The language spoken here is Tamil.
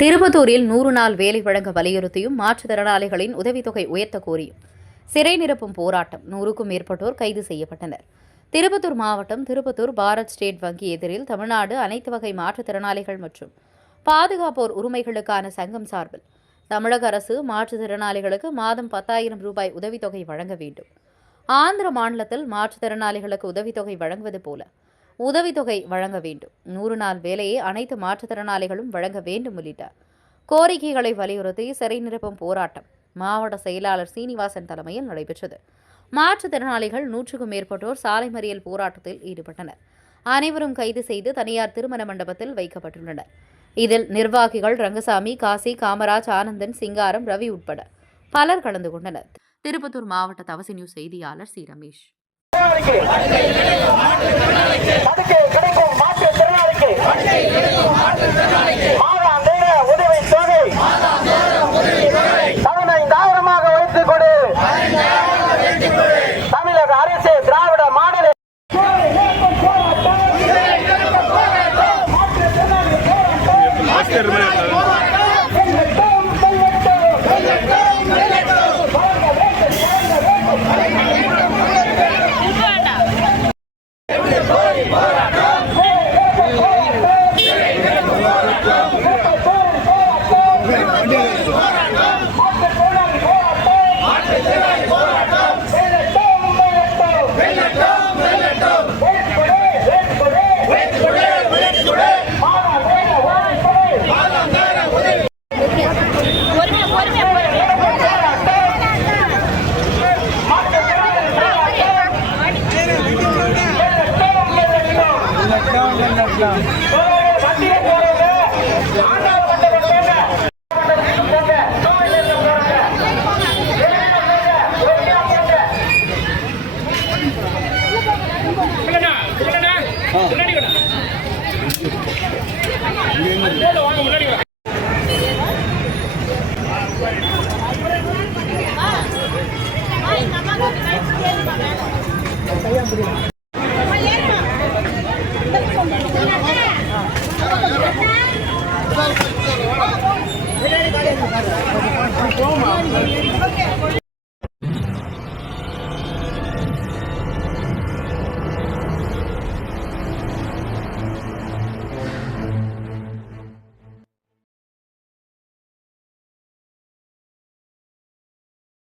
திருப்பத்தூரில் 100 நாள் வேலை வழங்க வலியுறுத்தியும் மாற்றுத்திறனாளிகளின் உதவித்தொகை உயர்த்த கோரியும் சிறை நிரப்பும் போராட்டம். 100க்கும் மேற்பட்டோர் கைது செய்யப்பட்டனர். திருப்பத்தூர் மாவட்டம் திருப்பத்தூர் பாரத் ஸ்டேட் வங்கி எதிரில் தமிழ்நாடு அனைத்து வகை மாற்றுத்திறனாளிகள் மற்றும் பாதுகாப்போர் உரிமைகளுக்கான சங்கம் சார்பில் தமிழக அரசு மாற்றுத்திறனாளிகளுக்கு மாதம் 10,000 ரூபாய் உதவித்தொகை வழங்க வேண்டும். ஆந்திர மாநிலத்தில் மாற்றுத்திறனாளிகளுக்கு உதவித்தொகை வழங்குவது போல உதவித்தொகை வழங்க வேண்டும். 100 நாள் வேலையை அனைத்து மாற்றுத்திறனாளிகளும் வழங்க வேண்டும் உள்ளிட்ட கோரிக்கைகளை வலியுறுத்தி சிறை நிரப்பும் போராட்டம் மாவட்ட செயலாளர் சீனிவாசன் தலைமையில் நடைபெற்றது. மாற்றுத்திறனாளிகள் 100க்கும் மேற்பட்டோர் சாலை மறியல் போராட்டத்தில் ஈடுபட்டனர். அனைவரும் கைது செய்து தனியார் திருமண மண்டபத்தில் வைக்கப்பட்டுள்ளனர். இதில் நிர்வாகிகள் ரங்கசாமி, காசி, காமராஜ், ஆனந்தன், சிங்காரம், ரவி உட்பட பலர் கலந்து கொண்டனர். திருப்பத்தூர் மாவட்ட தவசி நியூஸ் செய்தியாளர் சி. ரமேஷ். தமிழக அரசு திராவிட மாடல்